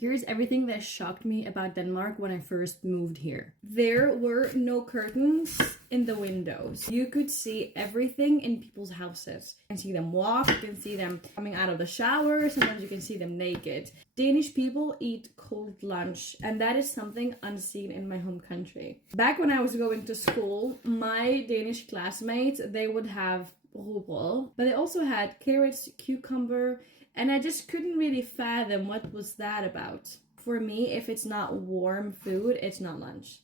Here's everything that shocked me about Denmark when I first moved here. There were no curtains in the windows. You could see everything in people's houses. You can see them walk, you can see them coming out of the shower, sometimes you can see them naked. Danish people eat cold lunch, and that is something unseen in my home country. Back when I was going to school, my Danish classmates, they would have rugbrød, but they also had carrots, cucumber, and I just couldn't really fathom what was that about. For me, if it's not warm food, it's not lunch.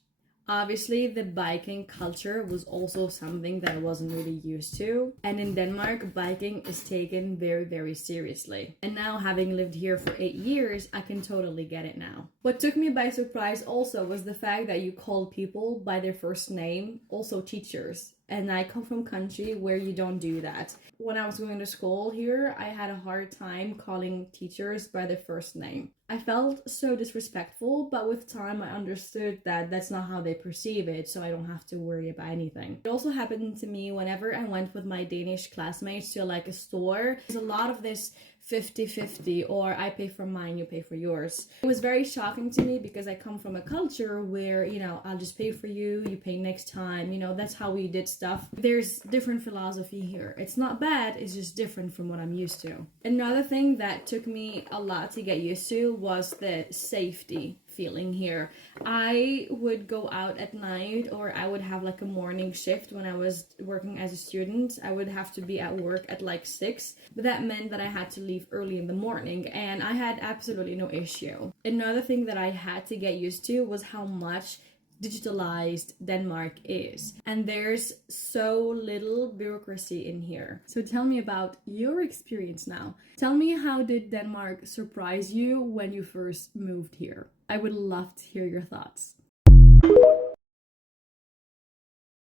Obviously, the biking culture was also something that I wasn't really used to. And in Denmark, biking is taken very, very seriously. And now, having lived here for 8 years, I can totally get it now. What took me by surprise also was the fact that you call people by their first name, also teachers. And I come from a country where you don't do that. When I was going to school here, I had a hard time calling teachers by their first name. I felt so disrespectful, but with time I understood that that's not how they perceive it, so I don't have to worry about anything. It also happened to me whenever I went with my Danish classmates to like a store. There's a lot of this 50-50, or I pay for mine, you pay for yours. It was very shocking to me because I come from a culture where, you know, I'll just pay for you, you pay next time, you know, that's how we did stuff. There's different philosophy here. It's not bad, it's just different from what I'm used to. Another thing that took me a lot to get used to was the safety feeling here. I would go out at night, or I would have like a morning shift when I was working as a student. I would have to be at work at like 6, but that meant that I had to leave early in the morning, and I had absolutely no issue. Another thing that I had to get used to was how much digitalized Denmark is, and there's so little bureaucracy in here. So tell me about your experience now. Tell me, how did Denmark surprise you when you first moved here? I would love to hear your thoughts.